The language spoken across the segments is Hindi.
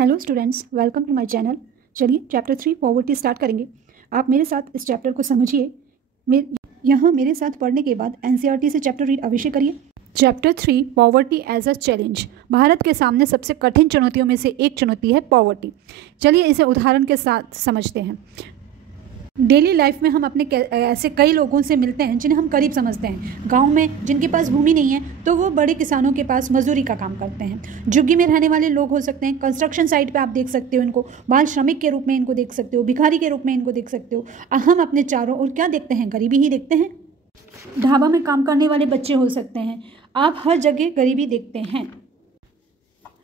Hello students, welcome to my channel. चलिए चैप्टर 3 पॉवर्टी स्टार्ट करेंगे। आप मेरे साथ इस चैप्टर को समझिए। यहाँ मेरे साथ पढ़ने के बाद एनसीईआरटी से चैप्टर रीड अवश्य करिए। Chapter 3 poverty as a challenge. Bharat के सामने सबसे कठिन चुनौतियों में से एक चुनौती है पॉवर्टी। चलिए इसे उदाहरण के साथ समझते हैं। डेली लाइफ में हम अपने ऐसे कई लोगों से मिलते हैं जिन्हें हम करीब समझते हैं। गांव में जिनके पास भूमि नहीं है तो वो बड़े किसानों के पास मजदूरी का काम करते हैं। झुग्गी में रहने वाले लोग हो सकते हैं, कंस्ट्रक्शन साइट पे आप देख सकते हो इनको, बाल श्रमिक के रूप में इनको देख सकते हो, भिखारी के रूप में इनको देख सकते हो। हम अपने चारों ओर क्या देखते हैं? गरीबी ही देखते हैं। ढाबा में काम करने वाले बच्चे हो सकते हैं। आप हर जगह गरीबी देखते हैं।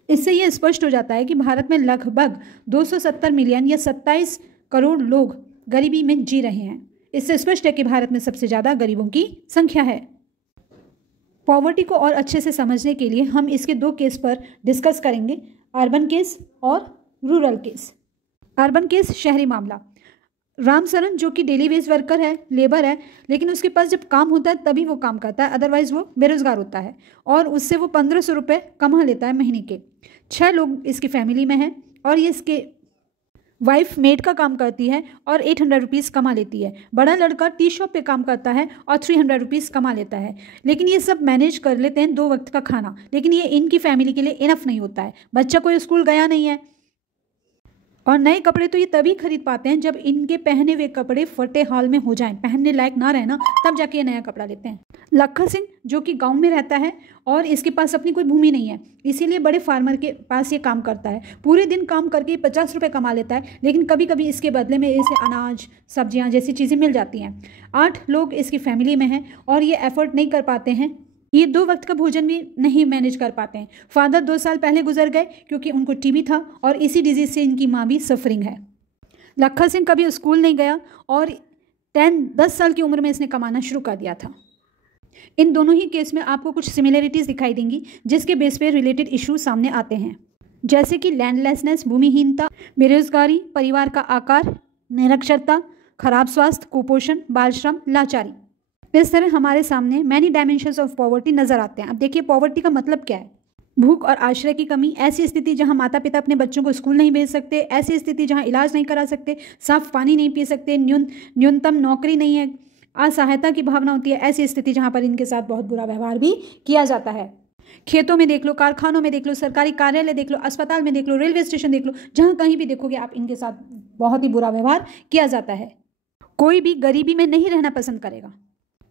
इससे यह स्पष्ट हो जाता है कि भारत में लगभग 270 मिलियन या 27 करोड़ लोग गरीबी में जी रहे हैं। इससे स्पष्ट है कि भारत में सबसे ज़्यादा गरीबों की संख्या है। पॉवर्टी को और अच्छे से समझने के लिए हम इसके दो केस पर डिस्कस करेंगे, अर्बन केस और रूरल केस। अर्बन केस शहरी मामला। रामचरण जो कि डेली वेज वर्कर है, लेबर है, लेकिन उसके पास जब काम होता है तभी वो काम करता है, अदरवाइज वो बेरोजगार होता है और उससे वो 1500 रुपये कमा लेता है महीने के। 6 लोग इसकी फैमिली में हैं और ये इसके वाइफ मेड का काम करती है और 800 रुपीज़ कमा लेती है। बड़ा लड़का टी शॉप पे काम करता है और 300 रुपीज़ कमा लेता है। लेकिन ये सब मैनेज कर लेते हैं 2 वक्त का खाना, लेकिन ये इनकी फैमिली के लिए इनफ नहीं होता है। बच्चा कोई स्कूल गया नहीं है और नए कपड़े तो ये तभी खरीद पाते हैं जब इनके पहने हुए कपड़े फटे हाल में हो जाएं, पहनने लायक ना रहना, तब जाके ये नया कपड़ा लेते हैं। लखन सिंह जो कि गांव में रहता है और इसके पास अपनी कोई भूमि नहीं है, इसीलिए बड़े फार्मर के पास ये काम करता है। पूरे दिन काम करके 50 रुपये कमा लेता है, लेकिन कभी कभी इसके बदले में इसे अनाज, सब्जियां जैसी चीज़ें मिल जाती हैं। 8 लोग इसकी फैमिली में हैं और ये एफर्ट नहीं कर पाते हैं। ये 2 वक्त का भोजन भी नहीं मैनेज कर पाते हैं। फादर 2 साल पहले गुजर गए क्योंकि उनको टीबी था और इसी डिजीज से इनकी माँ भी सफरिंग है। लखन सिंह कभी स्कूल नहीं गया और 10 साल की उम्र में इसने कमाना शुरू कर दिया था। इन दोनों ही केस में आपको कुछ सिमिलरिटीज़ दिखाई देंगी जिसके बेस पे रिलेटेड इशू सामने आते हैं, जैसे कि लैंडलेसनेस, भूमिहीनता, बेरोजगारी, परिवार का आकार, निरक्षरता, खराब स्वास्थ्य, कुपोषण, बाल श्रम, लाचारी। इस तरह हमारे सामने मैनी डायमेंशंस ऑफ पॉवर्टी नजर आते हैं। अब देखिए पॉवर्टी का मतलब क्या है। भूख और आश्रय की कमी, ऐसी स्थिति जहां माता पिता अपने बच्चों को स्कूल नहीं भेज सकते, ऐसी स्थिति जहां इलाज नहीं करा सकते, साफ पानी नहीं पी सकते, न्यूनतम नौकरी नहीं है, असहायता की भावना होती है, ऐसी स्थिति जहां पर इनके साथ बहुत बुरा व्यवहार भी किया जाता है। खेतों में देख लो, कारखानों में देख लो, सरकारी कार्यालय देख लो, अस्पताल में देख लो, रेलवे स्टेशन देख लो, जहां कहीं भी देखोगे आप इनके साथ बहुत ही बुरा व्यवहार किया जाता है। कोई भी गरीबी में नहीं रहना पसंद करेगा।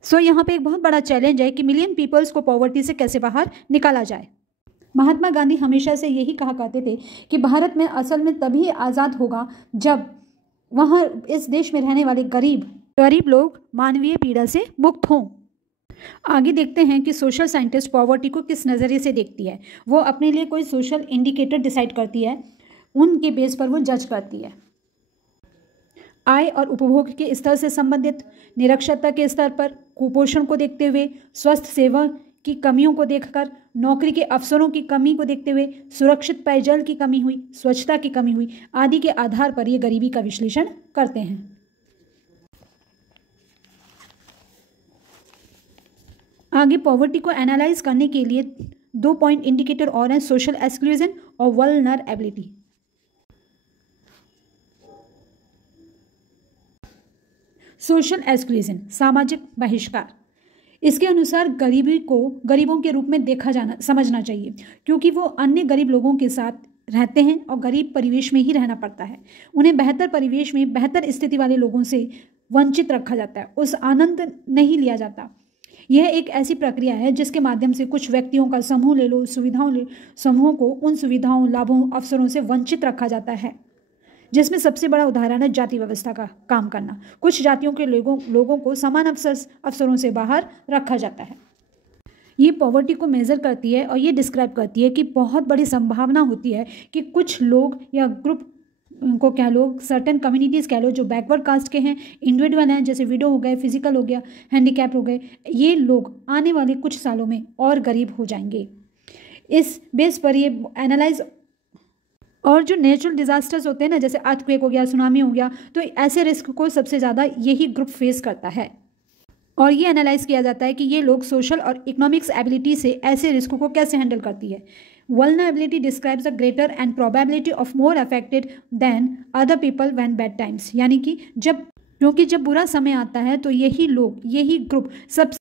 सो यहाँ पे एक बहुत बड़ा चैलेंज है कि मिलियन पीपल्स को पॉवर्टी से कैसे बाहर निकाला जाए। महात्मा गांधी हमेशा से यही कहा करते थे कि भारत में असल में तभी आज़ाद होगा जब वहाँ इस देश में रहने वाले गरीब लोग मानवीय पीड़ा से मुक्त हों। आगे देखते हैं कि सोशल साइंटिस्ट पॉवर्टी को किस नज़रिए से देखती है। वो अपने लिए कोई सोशल इंडिकेटर डिसाइड करती है, उनके बेस पर वो जज करती है। आय और उपभोग के स्तर से संबंधित, निरक्षरता के स्तर पर, कुपोषण को देखते हुए, स्वास्थ्य सेवा की कमियों को देखकर, नौकरी के अवसरों की कमी को देखते हुए, सुरक्षित पेयजल की कमी हुई, स्वच्छता की कमी हुई आदि के आधार पर ये गरीबी का विश्लेषण करते हैं। आगे पॉवर्टी को एनालाइज करने के लिए 2 पॉइंट इंडिकेटर और हैं, सोशल एक्सक्लूजन और वल्नरेबिलिटी। सोशल एक्सक्लूजन, सामाजिक बहिष्कार। इसके अनुसार गरीबी को गरीबों के रूप में समझना चाहिए, क्योंकि वो अन्य गरीब लोगों के साथ रहते हैं और गरीब परिवेश में ही रहना पड़ता है। उन्हें बेहतर परिवेश में बेहतर स्थिति वाले लोगों से वंचित रखा जाता है, उस आनंद नहीं लिया जाता। यह एक ऐसी प्रक्रिया है जिसके माध्यम से कुछ व्यक्तियों का समूह ले लो, समूहों को उन सुविधाओं, लाभों, अवसरों से वंचित रखा जाता है, जिसमें सबसे बड़ा उदाहरण है जाति व्यवस्था का काम करना। कुछ जातियों के लोगों को समान अवसरों से बाहर रखा जाता है। ये पॉवर्टी को मेजर करती है और ये डिस्क्राइब करती है कि बहुत बड़ी संभावना होती है कि कुछ लोग या ग्रुप को कह लो, सर्टेन कम्युनिटीज़ कह लो, जो बैकवर्ड कास्ट के हैं, इंडिविजुअल हैं, जैसे विडो हो गए, फिजिकल हो गया, हैंडीकैप हो गए, ये लोग आने वाले कुछ सालों में और गरीब हो जाएंगे। इस बेस पर ये एनालाइज, और जो नेचुरल डिजास्टर्स होते हैं ना, जैसे अर्थक्वेक हो गया, सुनामी हो गया, तो ऐसे रिस्क को सबसे ज़्यादा यही ग्रुप फेस करता है। और ये एनालाइज किया जाता है कि ये लोग सोशल और इकोनॉमिक्स एबिलिटी से ऐसे रिस्क को कैसे हैंडल करती है। Vulnerability describes the greater and probability of more affected than other people when bad times, यानी कि क्योंकि जब बुरा समय आता है तो यही लोग, यही ग्रुप सब